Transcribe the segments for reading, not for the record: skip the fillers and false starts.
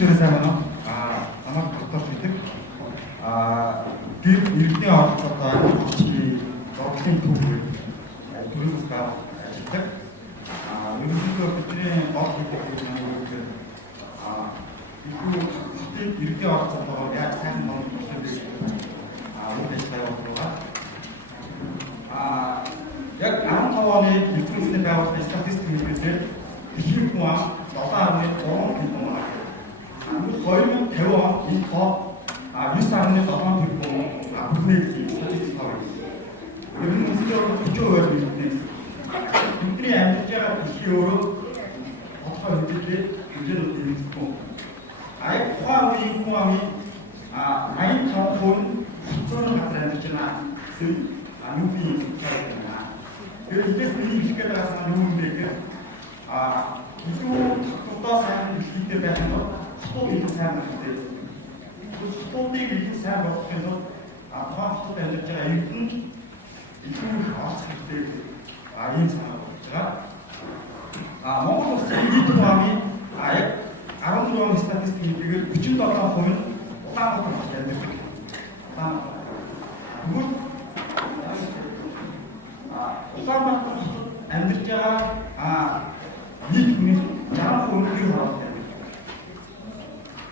Учир сайн байна уу? Намайг доктор Шидэг. Гэр иргэдийн оролцоотой бичгийн зурглалын төвөөр төрийн став ажилладаг. Ерөнхийдөө бидний гол хэлбэр нь юу гэхээр иргэдийн оролцоотойгоор яаж сайн болох вэ гэдэг үүрэгтэй явуулдаг. Яг 15 оны эцэстний байгууллагын статистик хэлбэрээр дэлхийн хүн ам 7.3 тэрбум байна. 2050 он энэ тоо 9.7 тэрбум хүрнэ гэсэн статистик байна. Энэ нь зөвхөн 40% нэмэгдэнэ. Бидний амьдарч байгаа дэлхийн өөрөө тодорхой хэмжээнд нэмэгдэхгүй. Яг тухайн үеийн хүн амын 85% нь цоцоор газар амьдарч байна гэсэн нүдний цааш байна. Тэгэхээр эндээс нэг их гэдэг асуулт юу юм бэ гэхээр илүү тодорхой сайн хэлхийдээ байх нь хотод илүү сайн байх хэрэгтэй. Хотодыг илүү сайн болгохын тулд тухайн хотод амьдарч байгаа эрдэнэ илүү орц хэрэгтэй ийм санаа болж байгаа. Монгол улсын нийт амын яг 14 оны статистик хэлбэрээр 47% нь Улаанбаатар хотод амьдардаг. Улаанбаатар хотод амьдарч байгаа нийт хүний 60% нь гэр хороолт амьдардаг.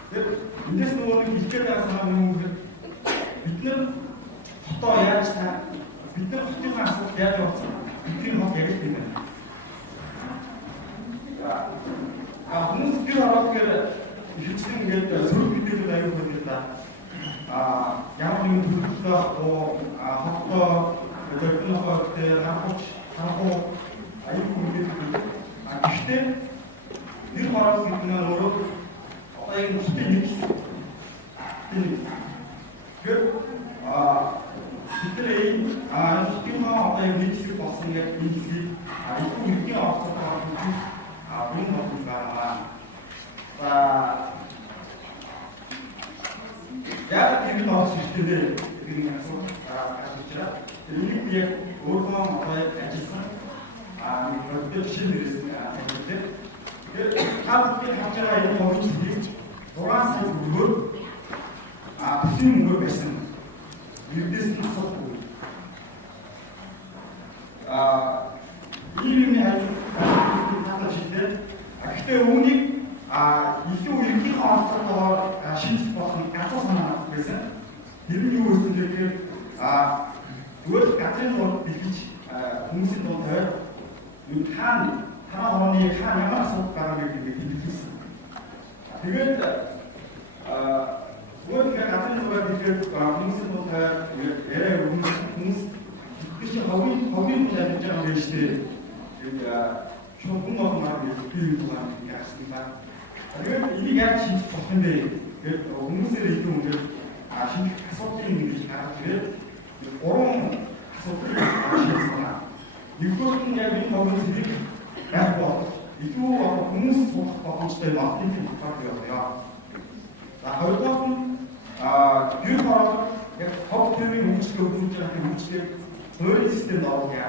Тэгэхээр эндээс нөгөө нэг хэлгээд байгаа санаа нь юу гэхээр бид нар хотоо яаж сайн бид нар хотын асуудал яаж явуулсан бидний хот яг л тийм байна. Хүмүүс гэр хороолт гэхээр ихэнхдээ ингээд сөрөг мэдээлэл аяг байдаг да. Ямар нэгэн төлөвлөлтөө хотоо зөвхөн харахгүй аюул мэдээлэл. Гэхдээ гэр хороолт гэдэг нь өөрөө одоо энэ хотын нэг тэгэхээр бидний хотын одоо нэг хэсэг болсон гэдэг нэг хэсэг илүү иргэний оролцоотойгоор энэ болсон байна. Яг энэ оролцох системээр энэ асуудал гарч ирж байгаа. Энийг би яг өөрөө одоо ажилласан нэг project шинээрээс ажилладаг. Тэгэхээр та бүхэн харж байгаа энэ project-ийг 6 сая төгрөгөөр бүсийн мөнгөөр байсан. Иргэдээс нь асуухгүй. Иймний хайлт шийдээ. Гэхдээ үүнийг илүү иргэний оролцоотойгоор шийдэх болох газар санаа байсан. Тэр нь юу гэсэн гэхээр зүгээр газрын дунд бэлгэж хүмүүсийн дунд тойр юу танаа хорооны ямар асуудал гарах вэ гэдэг хэлсэн. Тэгээд зүгээр газрын дунд бэлгэж хүмүүсийн дунд тойр яриа хүмүүс биш ховын амьж байгаа юм шиг шууд хүмүүс маань би юу юм яасан ба. Тэгээд энийг яаж шийдэх болох юм бэ? Тэгээд хүмүүсээр илүү ингээд шинжлэх асуудлын ингэж гаргаж ирээд гурван асуудлыг шийдсэн. Нэгдүгээр нь яг энэ хүмүүсийг яг илүү хүмүүс суулгах боломжтой маркетинг хэлбэр явуулъя. Хоёрдугаар нь гэр хороолт яг хот төрийн хөгжлийг өгүүлж байгаа хөгжлийг хуулийн системд оруулъя.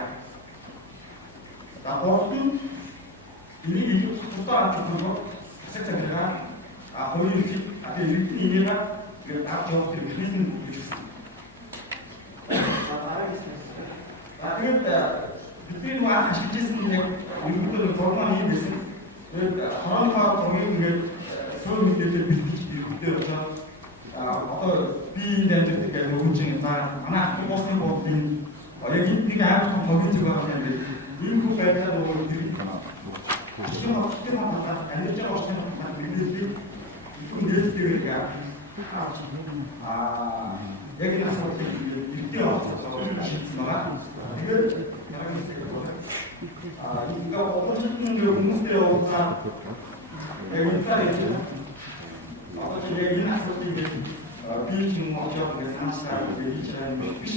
Гуравт нь энийг илүү тусдаа авч өгөх хэсэг цагаараа хуулийн хэлбэр иргэдийн имийг ингээд авч явах механизм үүсгэсэн. Тэгээд бидний нэг ашиглажсэн яг ерөнхийдөө формал юм байсан. Тэгээд хорооны формыг ингээд суур мэдээлэл бэлтгэж иргэдээ очоод одоо би энд амьдардаг гэх өгөнжин манай ахын босны буудлын яг нэг амар том хобби зүйл байгаа юм байна. Энэ бүх байдлаар нөгөө иргэд тийм амьдарч байгаа учраас мэдээлэл илүү нээлттэйгээр яг энэ асуудлыг иргэдээ оролцуулах шийдсэн байгаа. Тэгээд ингээ очихын хүмүүстэй уулзаа яг энэ энэ асуудлыг би чинь очоод санаачтай хийж байгаа юм биш.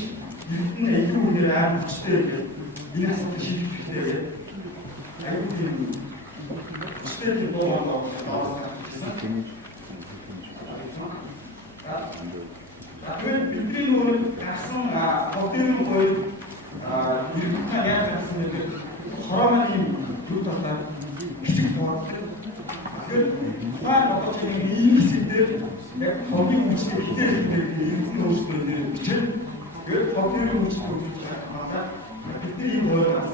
Иргэдэн илүү үнээр амар хүчтэй энэ асуудлыг шийдэх хэрэгтэй. Аюул тийм хүчтэй доо тэгээд бидний нөгөө гарсан хотын хоёр иргэдэн яаж гарсан нэг хорооны юу талаар хэсэг бодлоо. Тэгэхээр тухайн одоо 어쩌면 이 있을 때 거기 묻히게 빗대를 이렇게 오시던데 그 거기를 묻히고 맞다 빗들이 모여서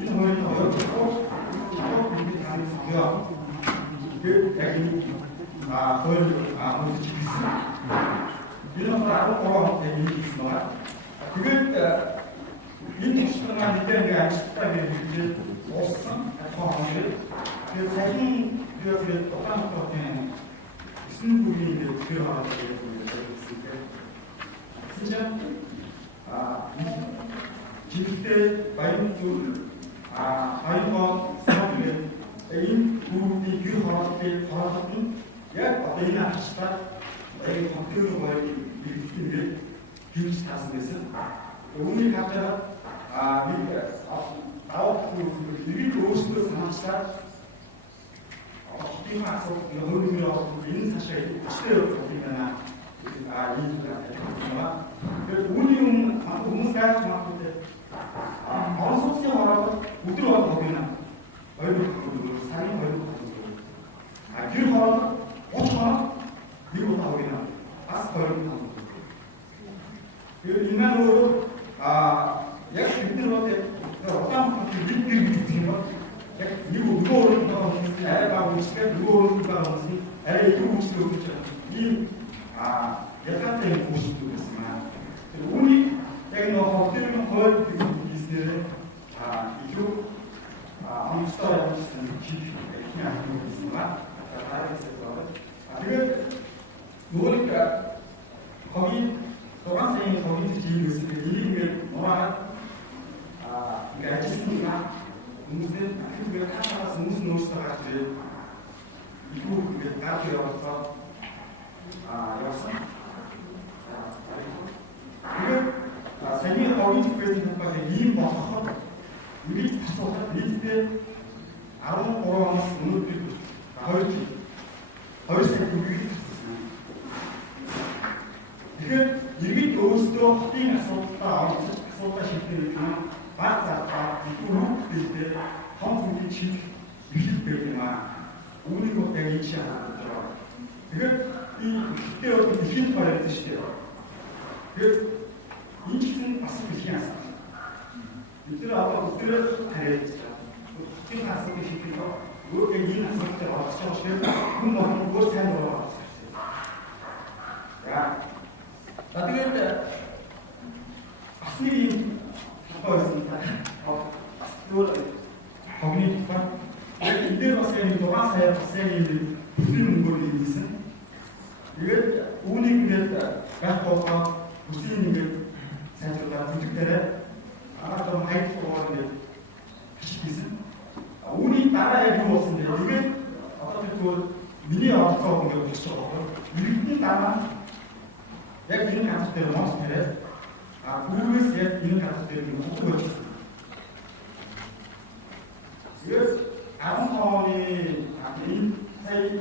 이 모여서 어렵고 작업 준비 가능해요. 그 애기 거의 모두 지고 있습니다. 이런 거라고 보고 애기 있습니다. 그걸 인텍스트만 때문에 아주 쉽게 이제 없음 더하기를 그 대중 기업의 똑같은 것 같은 무슨 부분이 들어가게 되었을까? 진짜 집대 마인드 마인드 사업의 인 부분이 규화하게 더하던 어떤 이나 하시다 이 검토를 거의 일으키는 비슷 다스면서 오늘 각자 일일 로스도 상하시다 기대하서 여러분이라고 있는 사실이 시대로 보이거나 이해가 되거나 오늘은 공사가 정확한데 어느 속성어라고 못 들어가고 거기는 얼굴 가고 산이 얼굴 가고 길 걸어도 5천원 미국 나오기는 아스 얼굴 가고 인간으로 약 6년 때 어떤 일들이 주는 것 미국 무거운 국가가 무슨 애가 오시게 무거운 국가가 무슨 애를 두고 오시게 오셨죠. 이 예산적인 고시도 그렇지만 우리 여기 너 때문에 거의 이스라엘 이쪽 암스터라는 기준이 아니고 있지만 그게 노니까 거기 노란색이 거기 지금 이름을 뭐라 그러니까 알겠습니까? 무슨 그게 타다가 무슨 옷을 가지고 이거 그게 다 들어가서 여기서 그게 세계 거기 집에서 못가게 이 버터 우리 다섯 리스트에 아무 걸어가는 수는 거의 세계 이게 이미 도스도 확인해서 썼다 싶을 때는 맞다 이쪽으로 될 때 한국이 집 유식 때문에만 우리 것에 있지 않았더라. 그게 그때 어떤 유식과의 뜻이에요. 그 인식은 말씀드리지 않습니다. 이때는 아까 그때를 잘했죠. 확인 말씀을 시키고 그렇게 이 말씀을 와서 그럼 뭐 잘 넣어봤어요. 야. 나중에 학생이 가까웠습니다. 거기는 이대로 학생이 노란색 학생이 무슨 문고리 있은 이게 오늘 그랬다. 가서 무슨 일 생겼다. 부족해. 좀 하이트로 하는데 있은 우리 나라에 누웠습니다. 이게 어떤 그 미래 어떤 게 있어. 우리 나라 이런 가족들을 모습에 그것에 이런 가족들을 못 보여줬습니다. 그 아름다움이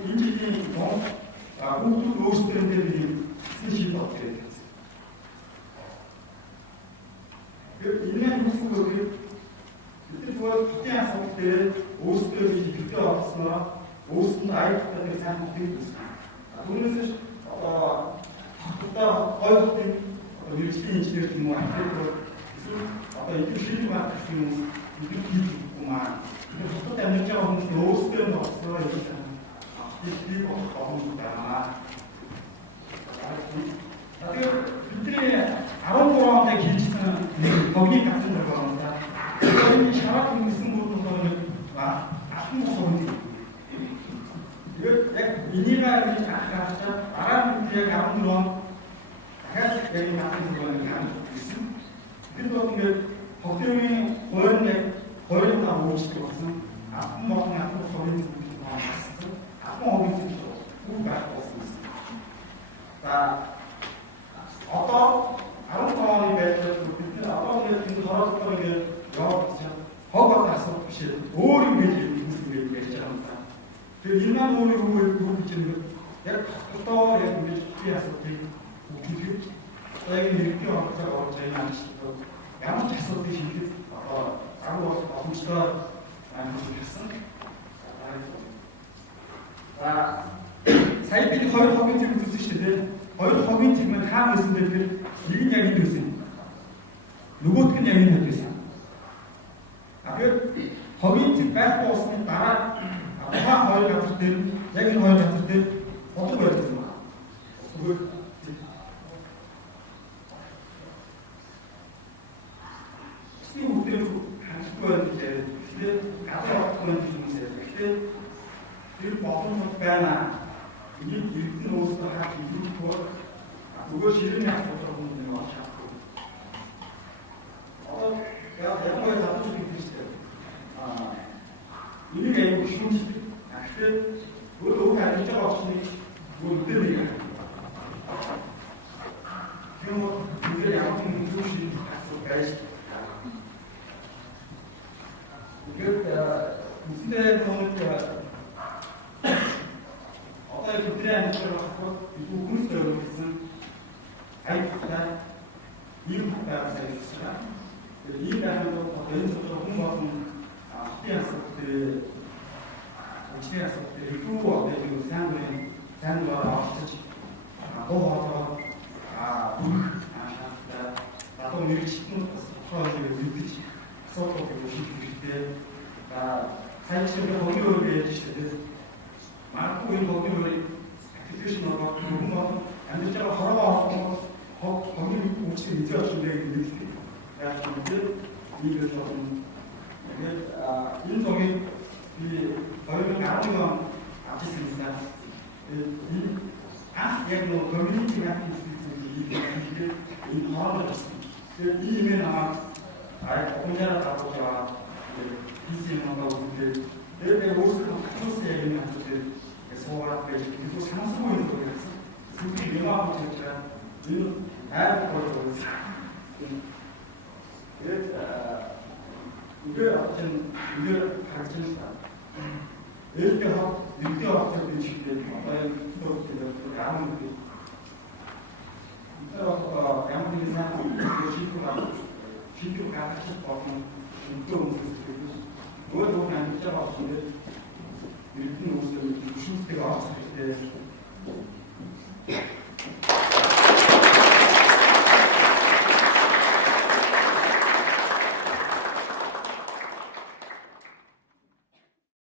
인지이 모두 로스들들이 쓰시는 어떻게 됐어요? 그 인간 모습을 그때 그때 왔을 때 오스들이 그때 왔으나 오스는 아이들이 생각하고 있습니다. 그러면서 어떤 일시인 지를 주는 어떤 이렇게 실리만 주는 이렇게 있구만. 그래서 그때 문제가 무슨 로스들은 없어 이렇게 없습니다. 그때 아론도라한테 길치는 거기 같은 걸 겁니다. 거기 샤라팀 무슨 것도 거는 아픈 것도 이거 미니가 진짜 말하는 게 가면 들어. 여기 같은 거는 안 있음. 그래도 근데 걱정이 거연다 모시고 없음. 아픈 먹은 아픈 소리는 아픈 어린 뜻으로 후가 없습니다. 어떤 아름다운 배틀 그때 어떤 게 돌아섰던 게 여기서 허가 나서 혹시 오리 배지 무슨 게 있잖아. 그 일만 오리 그거 비치는 거 또 우리 주위에서 저희가 이렇게 와서 저희 아저씨도 양을 잘 썼듯이 아무 없으시다 라는 것을 했습니다. хаана байсан бэ гэхээр нэг нь яг энэ байсан. Нөгөөх нь яг энэ байсан. Тэгэхээр хогийн зэг байхгүй усны дараа тухайн хоёр газар дээр яг энэ хоёр газар дээр бодог байсан байна. Зүгээр тэр боломжтой байна. Энийг эрдэнэ өөрсдөө хаад хийхгүй нөгөө ширээний асуудал юм байна шахах. Яг задаж хэлчихсэн. Энийг аягүй шүүмжлэх. Гэхдээ өөрөө харж байгаа очны үлдэр нэг. Тийм үү? Тэр ямар нэгэн зүйлшин асуудал байж. Тэгээд үстэй тоонд бидний амьдрал хахад бүхнээс төрөлсөн айхтаа ийм байдлаар ирсэн. Тэгээд ийм байдлаар энэ зөвхөн хүн ахтын асуудал үчний асуудал илүү одоо сайн авчиж гоохоо одоо мэрэгчтэн бас хоолойг мэдэж асуудал шийдвэрлэхдээ сайжрах хөдөлгөөн байж шүү. Маргагүй энэ хөдөлгөөний активизм болоод хүн амьдарч байгаа хорвоо хогийн үгсийг эзэж очсон гэдэг нь хэлдэг. Яг үнэхээр ийм болсон. Тэгээд энэ зогийг би 2011 он авчихсан юмсан. Энэ яг нэг community activity хийгээд энэ хоолой болсон. Тэгээд ийм юм аа онлайнаар авах байгаа. хийсэн юм аа үгүй. Тэгээд өөрсдөө хатуус яг юм асуудал суугаад байж илүү санасгүй юм байна. Зүгээр яваа гэж байна. Энэ хайр болох. Тэгээд үгээр авчин үгээр харж байна. Өөртөө нэгдээ авах гэж хэлээд одоо энэ төгсөөр яам гэж. Одоо ямар нэгэн шийдвэр гаргах болно. Өнөө хүмүүс өөрөө амьд байгаа хүмүүс эрдэнэ хүмүүстэй шүүмжлэх авах хэрэгтэй.